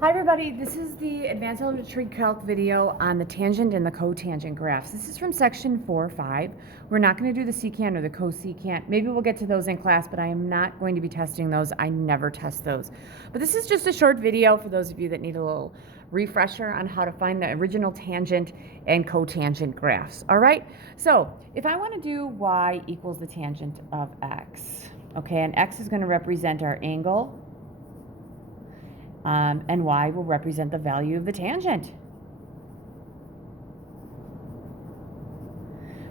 Hi everybody, this is the Advanced Elementary Calc video on the tangent and the cotangent graphs. This is from section 4 or 5. We're not going to do the secant or the cosecant. Maybe we'll get to those in class, but I am not going to be testing those. I never test those. But this is just a short video for those of you that need a little refresher on how to find the original tangent and cotangent graphs. All right, so if I want to do y equals the tangent of x, okay, and x is going to represent our angle, and y will represent the value of the tangent,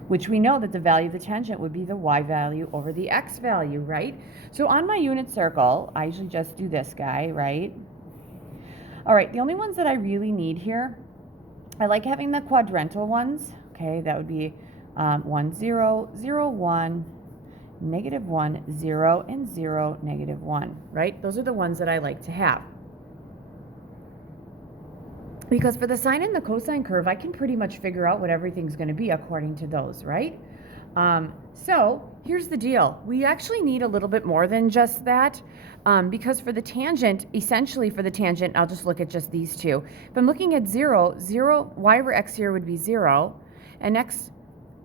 which we know that the value of the tangent would be the y value over the x value, right? So on my unit circle, I usually just do this guy, right? All right, the only ones that I really need here, I like having the quadrantal ones, okay? That would be 1, 0, 0, 1, negative 1, 0, and 0, negative 1, right? Those are the ones that I like to have. Because for the sine and the cosine curve, I can pretty much figure out what everything's going to be according to those, right? So here's the deal. We actually need a little bit more than just that, because for the tangent, essentially for the tangent, I'll just look at just these two. If I'm looking at 0, y over x here would be 0, and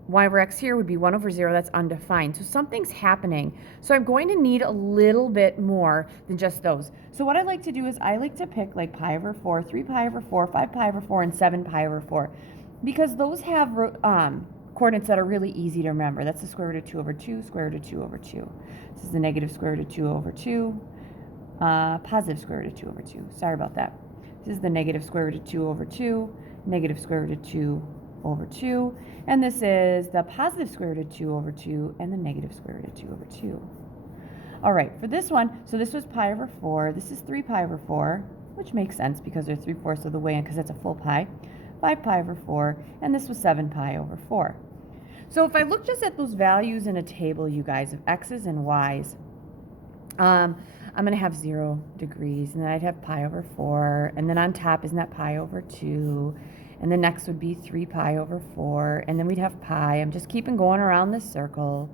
y over x here would be 1 over 0. That's undefined. So something's happening. So I'm going to need a little bit more than just those. So what I like to do is I like to pick like pi over 4, 3 pi over 4, 5 pi over 4, and 7 pi over 4. Because those have coordinates that are really easy to remember. That's the square root of 2 over 2, square root of 2 over 2. This is the negative square root of 2 over 2, positive square root of 2 over 2. Sorry about that. This is the negative square root of 2 over 2, negative square root of 2 over 2, and this is the positive square root of 2 over 2 and the negative square root of 2 over 2. All right, for this one, so this was pi over 4, this is 3 pi over 4, which makes sense because they're 3/4 of the way in because that's a full pi, 5 pi over 4, and this was 7 pi over 4. So if I look just at those values in a table, you guys, of x's and y's, I'm going to have 0 degrees, and then I'd have pi over 4, and then on top, isn't that pi over 2? And the next would be 3 pi over 4, and then we'd have pi. I'm just keeping going around this circle.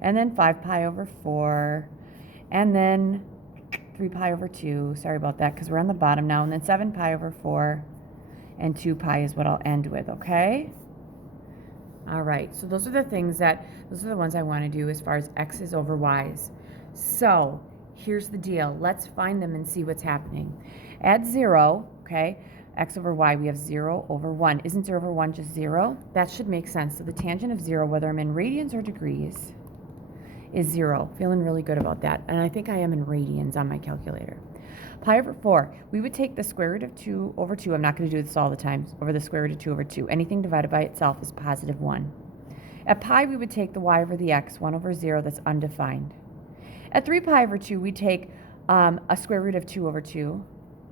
And then 5 pi over 4, and then 3 pi over 2. Sorry about that, because we're on the bottom now. And then 7 pi over 4, and 2 pi is what I'll end with, okay? All right, so those are the ones I want to do as far as x's over y's. So here's the deal. Let's find them and see what's happening. At 0, okay, x over y, we have 0 over 1. Isn't 0 over 1 just 0? That should make sense. So the tangent of 0, whether I'm in radians or degrees, is 0. Feeling really good about that. And I think I am in radians on my calculator. Pi over 4, we would take the square root of 2 over 2. I'm not going to do this all the time. Over the square root of 2 over 2. Anything divided by itself is positive 1. At pi, we would take the y over the x, 1 over 0, that's undefined. At 3 pi over 2, we take a square root of 2 over 2.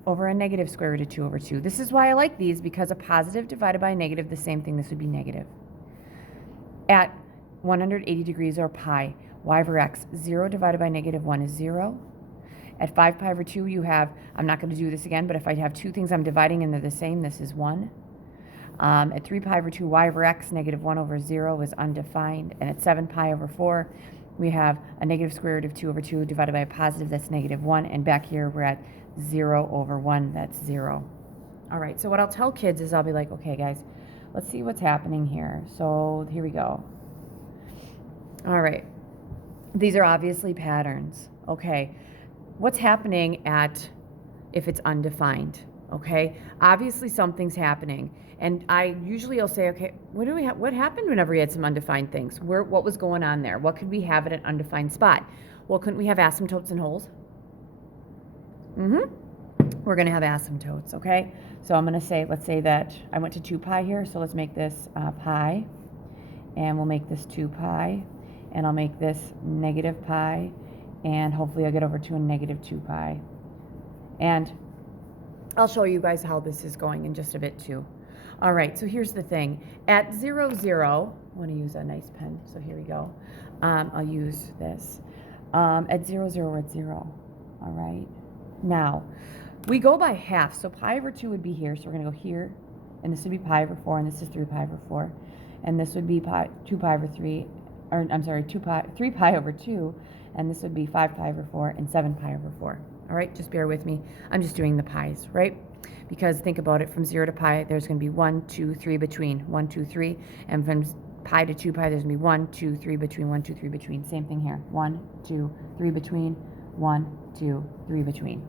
Over a negative square root of 2 over 2. This is why I like these, because a positive divided by a negative, the same thing, this would be negative. At 180 degrees or pi, y over x, 0 divided by negative 1 is 0. At 5 pi over 2, you have, I'm not going to do this again, but if I have two things I'm dividing and they're the same, this is 1. At 3 pi over 2, y over x, negative 1 over 0 is undefined. And at 7 pi over 4, we have a negative square root of 2 over 2 divided by a positive, that's negative 1. And back here, we're at 0 over 1, that's 0. All right, so what I'll tell kids is I'll be like, okay, guys, let's see what's happening here. So here we go. All right, these are obviously patterns. Okay, what's happening if it's undefined? Okay, obviously something's happening. And I usually will say, okay, what happened whenever we had some undefined things? What was going on there? What could we have at an undefined spot? Well, couldn't we have asymptotes and holes? We're going to have asymptotes, okay? So I'm going to say, let's say that I went to 2 pi here, so let's make this pi, and we'll make this 2 pi, and I'll make this negative pi, and hopefully I'll get over to a negative 2 pi. And I'll show you guys how this is going in just a bit too. All right, so here's the thing. At 0, 0, I want to use a nice pen, so here we go. I'll use this. At 0, 0, we're at 0, all right? Now, we go by half, so pi over 2 would be here, so we're going to go here, and this would be pi over 4, and this is 3 pi over 4, and this would be 2 pi over 3, or I'm sorry, 3 pi over 2, and this would be 5 pi over 4, and 7 pi over 4. All right, just bear with me. I'm just doing the pi's, right? Because think about it, from 0 to pi, there's going to be 1, 2, 3 between, 1, 2, 3. And from pi to 2 pi, there's going to be 1, 2, 3 between, 1, 2, 3 between. Same thing here. 1, 2, 3 between, 1, 2, 3 between.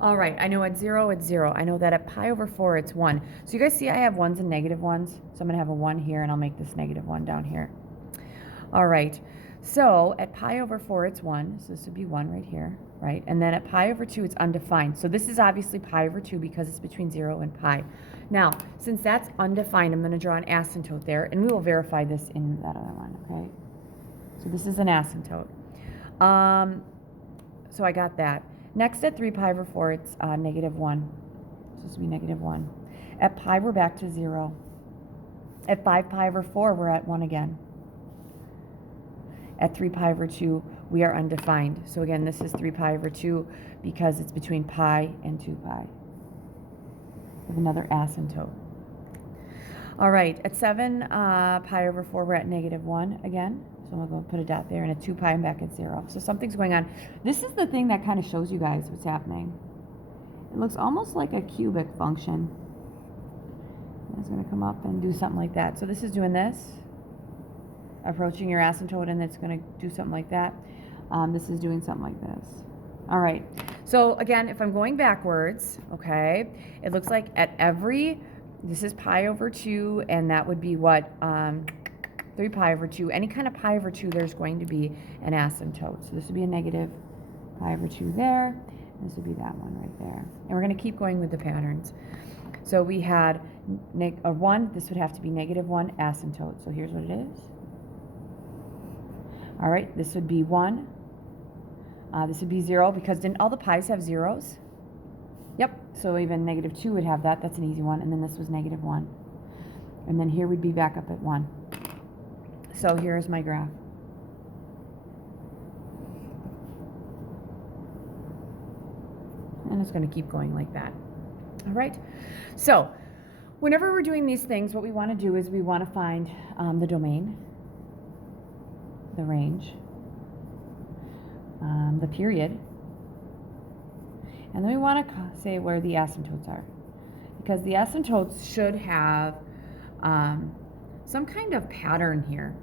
All right, I know at 0, it's 0. I know that at pi over 4, it's 1. So you guys see I have 1s and negative 1s. So I'm going to have a 1 here, and I'll make this negative 1 down here. All right, so at pi over 4, it's 1. So this would be 1 right here, right? And then at pi over 2, it's undefined. So this is obviously pi over 2 because it's between 0 and pi. Now, since that's undefined, I'm going to draw an asymptote there, and we will verify this in that other one, okay? So this is an asymptote. So I got that. Next, at 3 pi over 4, it's negative 1. So this will be negative 1. At pi, we're back to 0. At 5 pi over 4, we're at 1 again. At 3 pi over 2, we are undefined. So again, this is 3 pi over 2 because it's between pi and 2 pi. With another asymptote. All right, at 7 pi over 4, we're at negative 1 again. So I'm going to put a dot there, and at 2 pi, I'm back at 0. So something's going on. This is the thing that kind of shows you guys what's happening. It looks almost like a cubic function. It's going to come up and do something like that. So this is doing this, approaching your asymptote, and it's going to do something like that. This is doing something like this. All right. So again, if I'm going backwards, okay, it looks like at every, this is pi over 2, and that would be what? 3 pi over 2. Any kind of pi over 2, there's going to be an asymptote. So this would be a negative pi over 2 there. And this would be that one right there. And we're going to keep going with the patterns. So we had a 1. This would have to be negative 1 asymptote. So here's what it is. All right, this would be 1. This would be 0 because didn't all the pi's have zeros? Yep, so even negative 2 would have that. That's an easy one. And then this was negative 1. And then here we'd be back up at 1. So here's my graph. And it's going to keep going like that. All right. So whenever we're doing these things, what we want to do is we want to find the domain, the range, the period, and then we want to say where the asymptotes are, because the asymptotes should have some kind of pattern here.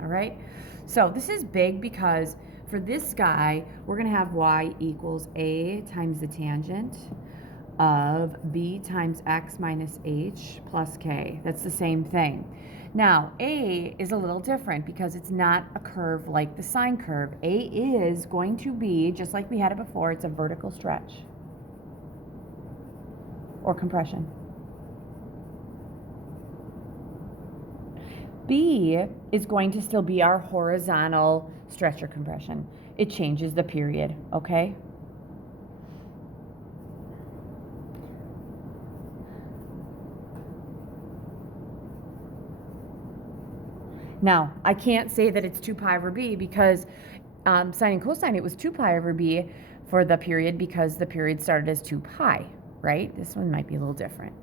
All right, so this is big because for this guy, we're going to have y equals a times the tangent of b times x minus h plus k. That's the same thing. Now, a is a little different because it's not a curve like the sine curve. A is going to be, just like we had it before, it's a vertical stretch or compression. B is going to still be our horizontal stretch or compression. It changes the period, okay? Now, I can't say that it's 2 pi over b because sine and cosine, it was 2 pi over b for the period because the period started as 2 pi, right? This one might be a little different.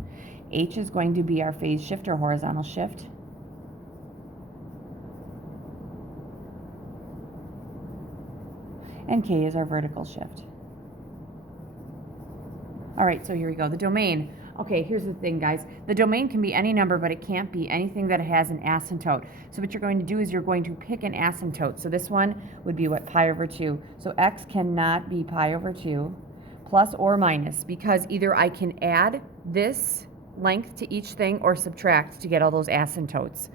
H is going to be our phase shift or horizontal shift. And K is our vertical shift. All right, so here we go. The domain. Okay, here's the thing, guys. The domain can be any number, but it can't be anything that has an asymptote. So what you're going to do is you're going to pick an asymptote. So this one would be what? Pi over 2. So x cannot be pi over 2 plus or minus, because either I can add this length to each thing or subtract to get all those asymptotes.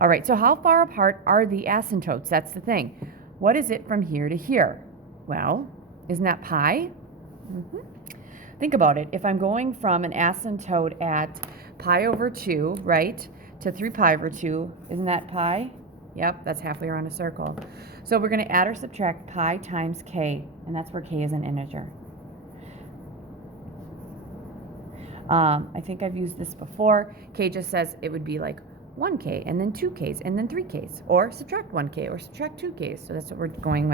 All right, so how far apart are the asymptotes? That's the thing. What is it from here to here? Well, isn't that pi? Mm-hmm. Think about it. If I'm going from an asymptote at pi over 2, right, to 3 pi over 2, isn't that pi? Yep, that's halfway around a circle. So we're going to add or subtract pi times k, and that's where k is an integer. I think I've used this before. K just says it would be like 1k, and then 2k's, and then 3k's, or subtract 1k, or subtract 2k's. So that's what we're going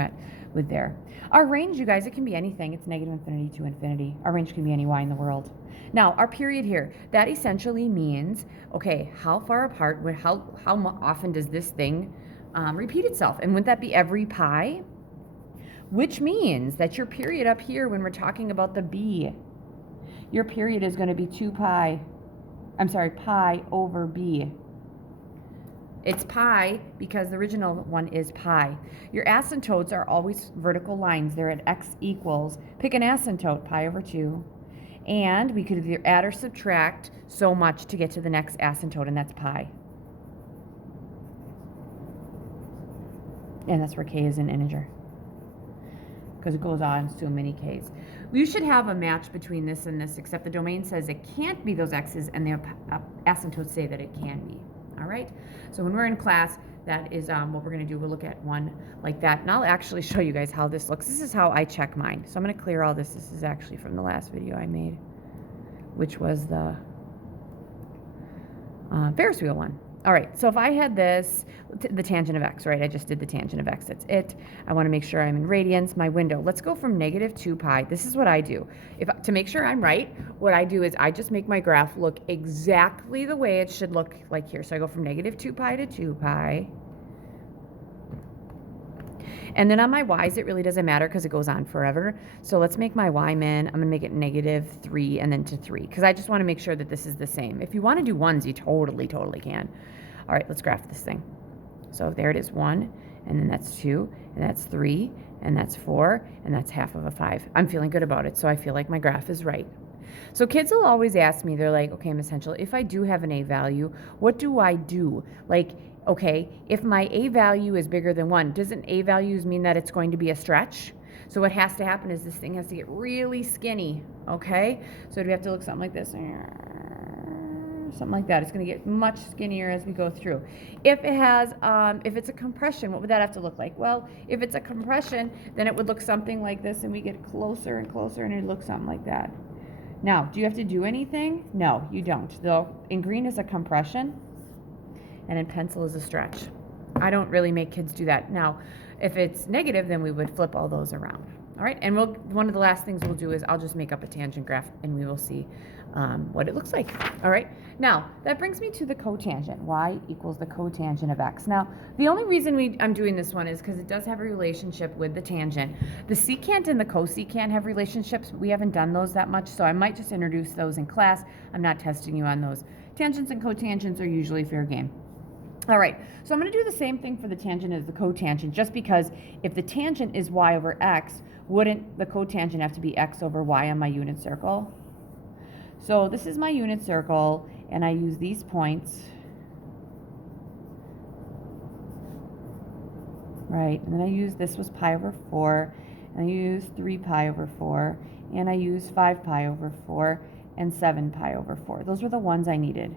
with there. Our range, you guys, it can be anything. It's negative infinity to infinity. Our range can be any y in the world. Now, our period here, that essentially means, okay, how far apart, how often does this thing repeat itself? And wouldn't that be every pi? which means that your period up here, when we're talking about the b, your period is going to be pi over b. It's pi because the original one is pi. Your asymptotes are always vertical lines. They're at x equals. Pick an asymptote, pi over 2. And we could either add or subtract so much to get to the next asymptote, and that's pi. And that's where k is an integer, because it goes on to many k's. You should have a match between this and this, except the domain says it can't be those x's, and the asymptotes say that it can be. All right? So when we're in class, that is what we're going to do. We'll look at one like that, and I'll actually show you guys how this looks. This is how I check mine. So I'm going to clear all this. This is actually from the last video I made, which was the Ferris wheel one. All right, so if I had this, the tangent of x, right? I just did the tangent of x, that's it. I want to make sure I'm in radians. My window, let's go from -2 pi. This is what I do. To make sure I'm right, what I do is I just make my graph look exactly the way it should look like here. So I go from -2 pi to 2 pi. And then on my y's, it really doesn't matter because it goes on forever. So let's make my y min, I'm going to make it -3 and then to 3, because I just want to make sure that this is the same. If you want to do ones, you totally can. All right, let's graph this thing. So there it is, 1, and then that's 2, and that's 3, and that's 4, and that's half of a 5. I'm feeling good about it, so I feel like my graph is right. So kids will always ask me, they're like, okay, Miss Henschel, if I do have an A value, what do I do? Like, okay, if my A value is bigger than 1, doesn't A values mean that it's going to be a stretch? So what has to happen is this thing has to get really skinny, okay? So do we have to look something like this? Something like that. It's going to get much skinnier as we go through. If it has, if it's a compression, what would that have to look like? Well, if it's a compression, then it would look something like this, and we get closer and closer, and it looks something like that. Now, do you have to do anything? No, you don't. Though in green is a compression, and in pencil is a stretch. I don't really make kids do that. Now, if it's negative, then we would flip all those around. All right, and one of the last things we'll do is I'll just make up a tangent graph, and we will see what it looks like. All right, now that brings me to the cotangent. Y equals the cotangent of x. Now, the only reason I'm doing this one is because it does have a relationship with the tangent. The secant and the cosecant have relationships. We haven't done those that much, so I might just introduce those in class. I'm not testing you on those. Tangents and cotangents are usually fair game. All right, so I'm going to do the same thing for the tangent as the cotangent, just because if the tangent is y over x, wouldn't the cotangent have to be x over y on my unit circle? So this is my unit circle, and I use these points, right? And then I use, this was pi over 4, and I use 3 pi over 4, and I use 5 pi over 4, and 7 pi over 4. Those were the ones I needed.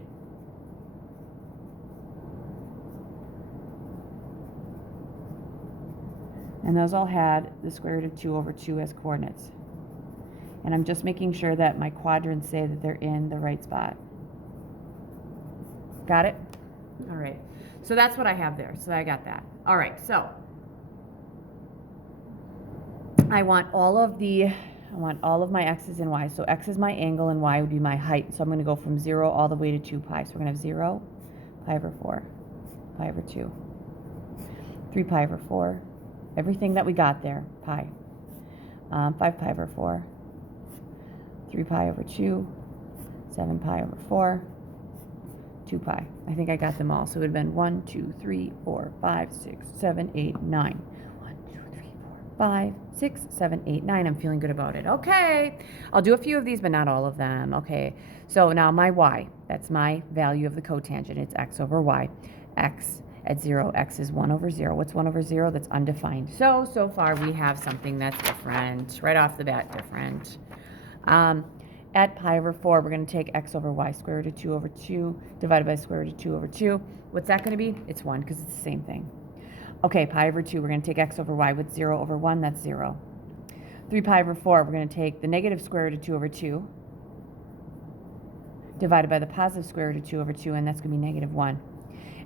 And those all had the square root of 2 over 2 as coordinates. And I'm just making sure that my quadrants say that they're in the right spot. Got it? All right. So that's what I have there. So I got that. All right. So I want all of my x's and y's. So x is my angle and y would be my height. So I'm going to go from 0 all the way to 2 pi. So we're going to have 0, pi over 4, pi over 2, 3 pi over 4. Everything that we got there, pi. 5 pi over 4, 3 pi over 2, 7 pi over 4, 2 pi. I think I got them all. So it would have been 1, 2, 3, 4, 5, 6, 7, 8, 9. 1, 2, 3, 4, 5, 6, 7, 8, 9. I'm feeling good about it. Okay. I'll do a few of these, but not all of them. Okay. So now my y, that's my value of the cotangent. It's x over y. X at 0, x is 1 over 0. What's 1 over 0? That's undefined. So far we have something that's different. Right off the bat, different. At pi over 4, we're going to take x over y, square root of 2 over 2, divided by square root of 2 over 2. What's that going to be? It's 1, because it's the same thing. Okay, pi over 2, we're going to take x over y with 0 over 1, that's 0. 3 pi over 4, we're going to take the negative square root of 2 over 2, divided by the positive square root of 2 over 2, and that's going to be negative 1.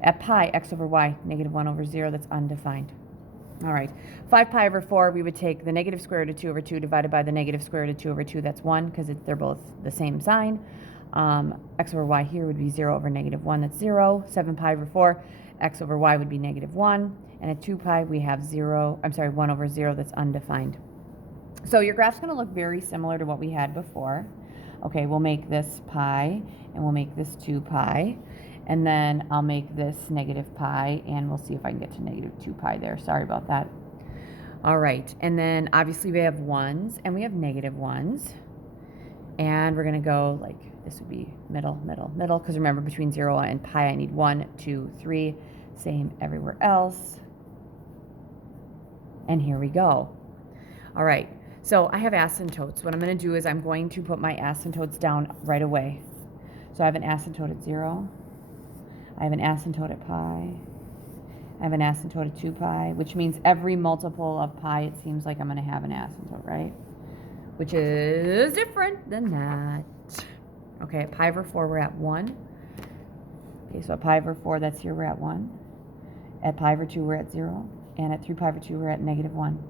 At pi, x over y, negative 1 over 0, that's undefined. All right, 5 pi over 4, we would take the negative square root of 2 over 2 divided by the negative square root of 2 over 2, that's 1, because they're both the same sign. X over y here would be 0 over negative 1, that's 0. 7 pi over 4, x over y would be negative 1. And at 2 pi, we have 1 over 0 that's undefined. So your graph's going to look very similar to what we had before. Okay, we'll make this pi, and we'll make this 2 pi. And then I'll make this negative pi, and we'll see if I can get to negative 2 pi there. Sorry about that. All right, and then obviously we have 1s, and we have negative 1s. And we're going to go like, this would be middle, middle, middle, because remember, between 0 and pi, I need 1, 2, 3. Same everywhere else. And here we go. All right. So I have asymptotes. What I'm going to do is I'm going to put my asymptotes down right away. So I have an asymptote at 0. I have an asymptote at pi. I have an asymptote at 2 pi, which means every multiple of pi, it seems like I'm going to have an asymptote, right? Which is different than that. Okay, at pi over 4, we're at 1. Okay, so at pi over 4, that's here, we're at 1. At pi over 2, we're at 0. And at 3 pi over 2, we're at negative 1.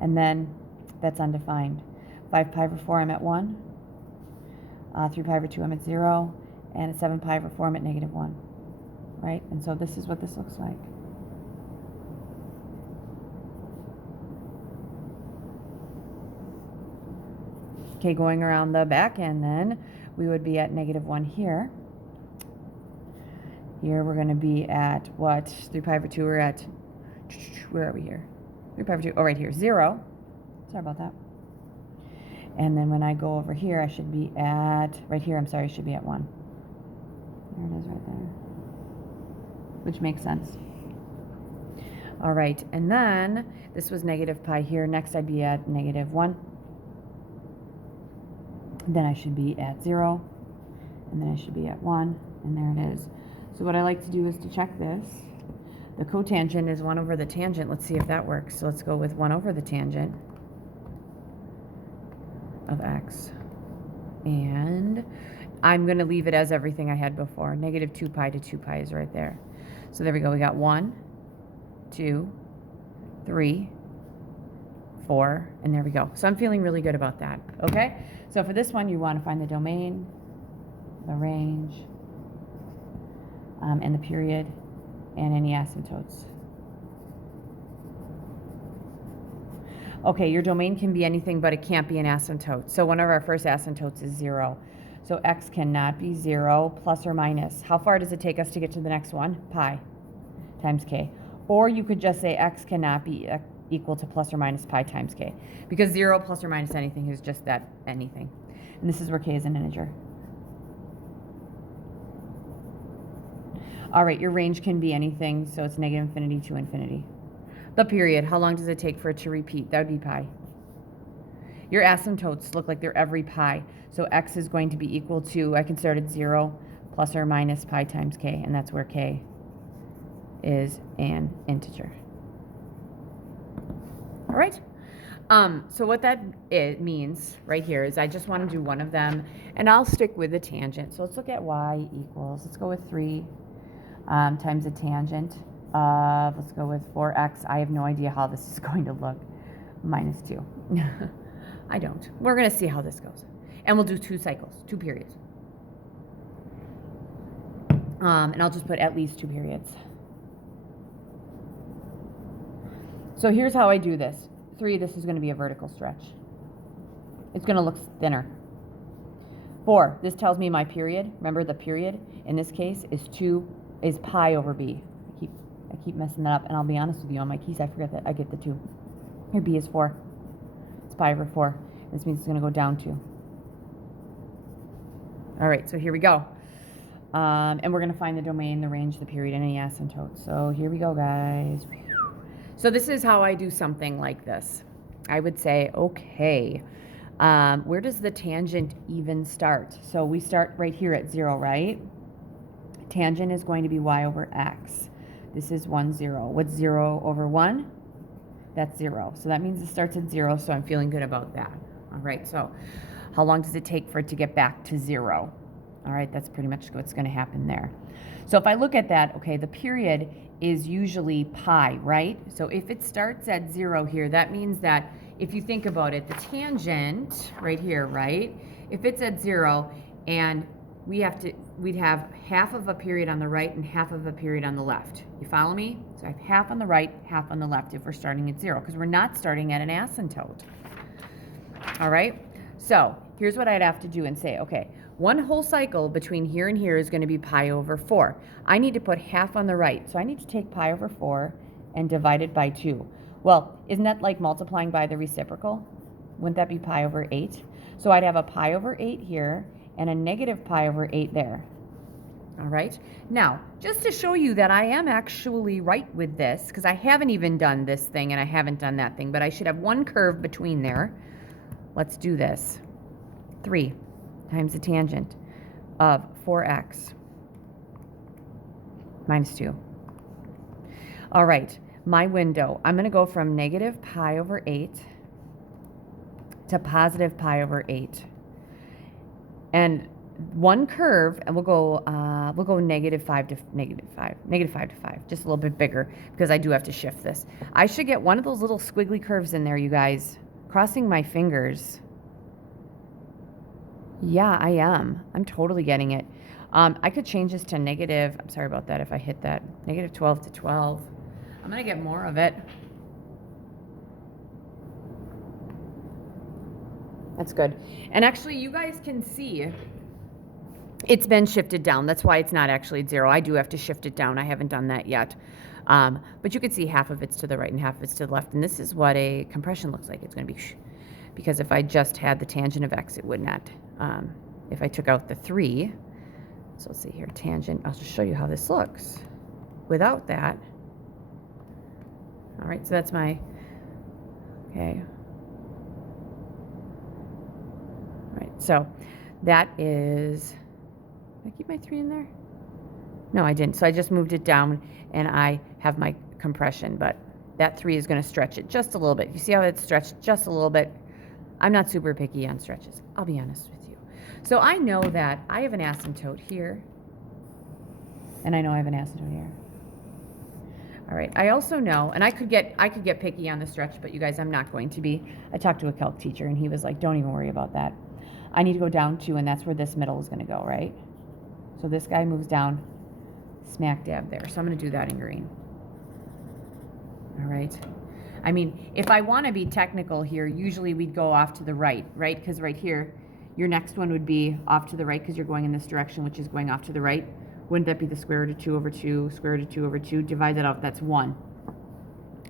And then that's undefined. 5 pi over 4, I'm at 1. 3 pi over 2, I'm at 0. And at 7 pi over 4, I'm at negative 1. Right? And so this is what this looks like. Okay, going around the back end then, we would be at negative 1 here. Here we're going to be at what? 3 pi over 2, we're at, where are we here? 3 pi over 2, oh, right here, 0. Sorry about that. And then when I go over here, I should be at, right here, I'm sorry, I should be at 1. There it is right there. Which makes sense. All right, and then this was negative pi here. Next I'd be at negative 1. Then I should be at 0. And then I should be at 1. And there it is. So what I like to do is to check this. The cotangent is 1 over the tangent. Let's see if that works. So let's go with 1 over the tangent of x. And I'm going to leave it as everything I had before. Negative 2 pi to 2 pi is right there. So there we go. We got 1, 2, 3, 4, and there we go. So I'm feeling really good about that. Okay? So for this one, you want to find the domain, the range, and the period, and any asymptotes. Okay, your domain can be anything, but it can't be an asymptote. So one of our first asymptotes is 0. So x cannot be 0 plus or minus. How far does it take us to get to the next one? Pi times k. Or you could just say x cannot be equal to plus or minus pi times k. Because 0 plus or minus anything is just that anything. And this is where k is an integer. All right, your range can be anything, so it's negative infinity to infinity. The period, how long does it take for it to repeat? That would be pi. Your asymptotes look like they're every pi. So x is going to be equal to, I can start at 0 plus or minus pi times k, and that's where k is an integer. All right. So what that means right here is I just want to do one of them, and I'll stick with the tangent. So let's look at y equals, let's go with 3 times the tangent of, let's go with 4x. I have no idea how this is going to look. Minus 2. I don't. We're going to see how this goes. And we'll do 2 cycles, 2 periods. And I'll just put at least 2 periods. So here's how I do this. 3, this is going to be a vertical stretch. It's going to look thinner. 4, this tells me my period. Remember, the period in this case is pi over b. I keep messing that up, and I'll be honest with you, on my keys I forget that I get the 2. Here, b is 4. It's pi over 4. This means it's going to go down 2. All right, so here we go. And we're going to find the domain, the range, the period, and any asymptote. So here we go, guys. So this is how I do something like this. I would say, okay, where does the tangent even start? So we start right here at 0, right? Tangent is going to be y over x. This is 1, 0. What's 0 over 1? That's 0. So that means it starts at 0, so I'm feeling good about that. All right, so how long does it take for it to get back to 0? All right, that's pretty much what's going to happen there. So if I look at that, okay, the period is usually pi, right? So if it starts at 0 here, that means that if you think about it, the tangent right here, right? If it's at 0 and we have to, we'd have half of a period on the right and half of a period on the left. You follow me? So I have half on the right, half on the left if we're starting at 0, because we're not starting at an asymptote. All right? So here's what I'd have to do and say, okay, one whole cycle between here and here is going to be pi over 4. I need to put half on the right, so I need to take pi over 4 and divide it by 2. Well, isn't that like multiplying by the reciprocal? Wouldn't that be pi over 8? So I'd have a pi over 8 here and a negative pi over 8 there. All right? Now, just to show you that I am actually right with this, because I haven't even done this thing and I haven't done that thing, but I should have one curve between there. Let's do this. 3 times the tangent of 4x minus 2. All right, my window. I'm going to go from negative pi over 8 to positive pi over 8. And one curve, and we'll go negative 5 to negative 5, negative 5 to 5, just a little bit bigger, because I do have to shift this. I should get one of those little squiggly curves in there, you guys. Crossing my fingers. Yeah, I am. I'm totally getting it. I could change this to negative, I'm sorry about that if I hit that, negative 12 to 12. I'm going to get more of it. That's good. And actually, you guys can see it's been shifted down. That's why it's not actually at 0. I do have to shift it down. I haven't done that yet. But you can see half of it's to the right and half of it's to the left. And this is what a compression looks like. It's going to be because if I just had the tangent of x, it would not. If I took out the 3, so let's see here, tangent. I'll just show you how this looks without that. All right, so that's my, okay. All right, so that is, did I keep my 3 in there? No, I didn't. So I just moved it down and I have my compression, but that 3 is going to stretch it just a little bit. You see how it's stretched just a little bit? I'm not super picky on stretches. I'll be honest with you. So I know that I have an asymptote here, and I know I have an asymptote here. All right. I also know, and I could get picky on the stretch, but you guys, I'm not going to be. I talked to a calc teacher, and he was like, "Don't even worry about that. I need to go down 2, and that's where this middle is going to go, right?" So this guy moves down, smack dab there. So I'm going to do that in green. All right. I mean, if I want to be technical here, usually we'd go off to the right? Because right here, your next one would be off to the right because you're going in this direction, which is going off to the right. Wouldn't that be the square root of 2 over 2, square root of 2 over 2? Divide that out, that's 1.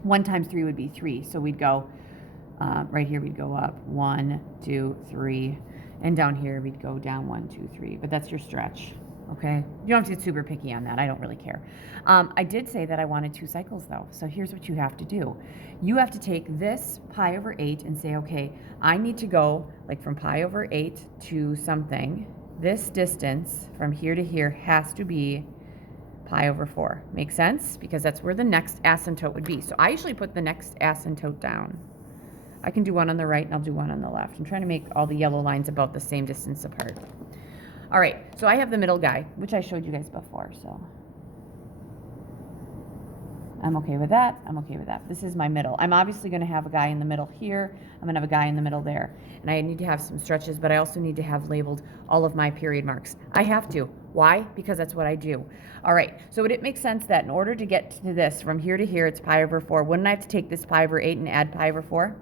1 times 3 would be 3. So we'd go, right here we'd go up 1, 2, 3. And down here we'd go down 1, 2, 3. But that's your stretch. Okay, you don't have to get super picky on that. I don't really care. I did say that I wanted 2 cycles though. So here's what you have to do. You have to take this pi over 8 and say, okay, I need to go like from pi over 8 to something. This distance from here to here has to be pi over 4. Make sense? Because that's where the next asymptote would be. So I usually put the next asymptote down. I can do one on the right and I'll do one on the left. I'm trying to make all the yellow lines about the same distance apart. All right, so I have the middle guy, which I showed you guys before, so I'm okay with that. I'm okay with that. This is my middle. I'm obviously going to have a guy in the middle here. I'm going to have a guy in the middle there. And I need to have some stretches, but I also need to have labeled all of my period marks. I have to. Why? Because that's what I do. All right, so would it make sense that in order to get to this, from here to here, it's pi over 4. Wouldn't I have to take this pi over 8 and add pi over 4?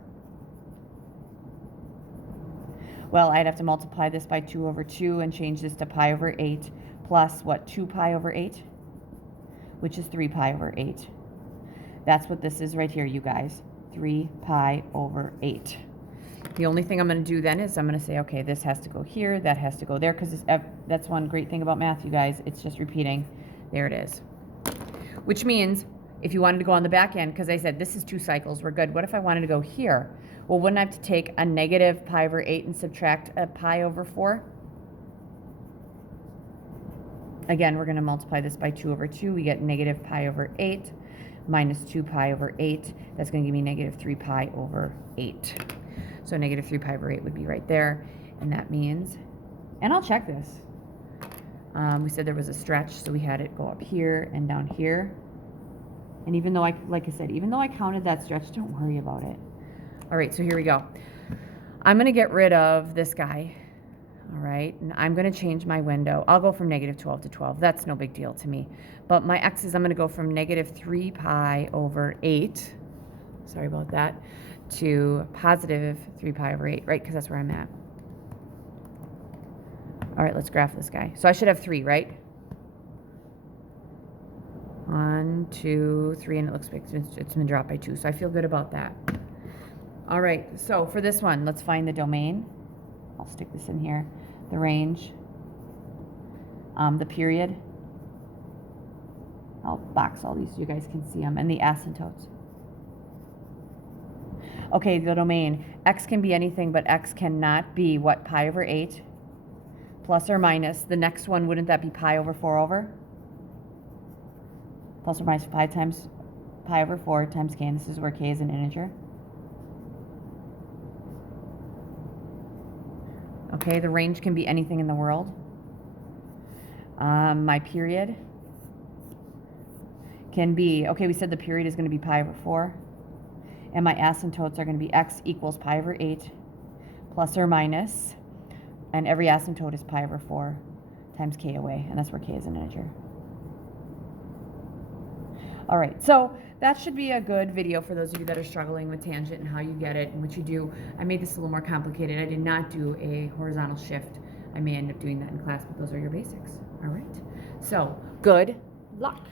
Well, I'd have to multiply this by 2 over 2 and change this to pi over 8 plus, what, 2 pi over 8? Which is 3 pi over 8. That's what this is right here, you guys. 3 pi over 8. The only thing I'm going to do then is I'm going to say, okay, this has to go here, that has to go there, because that's one great thing about math, you guys. It's just repeating. There it is. Which means if you wanted to go on the back end, because I said this is 2 cycles, we're good. What if I wanted to go here? Well, wouldn't I have to take a negative pi over 8 and subtract a pi over 4? Again, we're going to multiply this by 2 over 2. We get negative pi over 8 minus 2 pi over 8. That's going to give me negative 3 pi over 8. So negative 3 pi over 8 would be right there. And that means, and I'll check this. We said there was a stretch, so we had it go up here and down here. And even though like I said, even though I counted that stretch, don't worry about it. All right, so here we go. I'm going to get rid of this guy. All right, and I'm going to change my window. I'll go from negative 12 to 12. That's no big deal to me. But my x's, I'm going to go from negative 3 pi over 8, sorry about that, to positive 3 pi over 8, right? Because that's where I'm at. All right, let's graph this guy. So I should have 3, right? 1, 2, 3, and it looks like it's been dropped by 2, so I feel good about that. All right, so for this one, let's find the domain. I'll stick this in here. The range, the period. I'll box all these so you guys can see them, and the asymptotes. Okay, the domain. X can be anything, but X cannot be what? Pi over 8, plus or minus. The next one, wouldn't that be pi over 4 over? Plus or minus pi times pi over 4 times k, and this is where k is an integer. Okay, the range can be anything in the world. My period can be, okay, we said the period is going to be pi over 4. And my asymptotes are going to be x equals pi over 8 plus or minus. And every asymptote is pi over 4 times k away. And that's where k is an integer. All right, so that should be a good video for those of you that are struggling with tangent and how you get it and what you do. I made this a little more complicated. I did not do a horizontal shift. I may end up doing that in class, but those are your basics. All right, so good luck.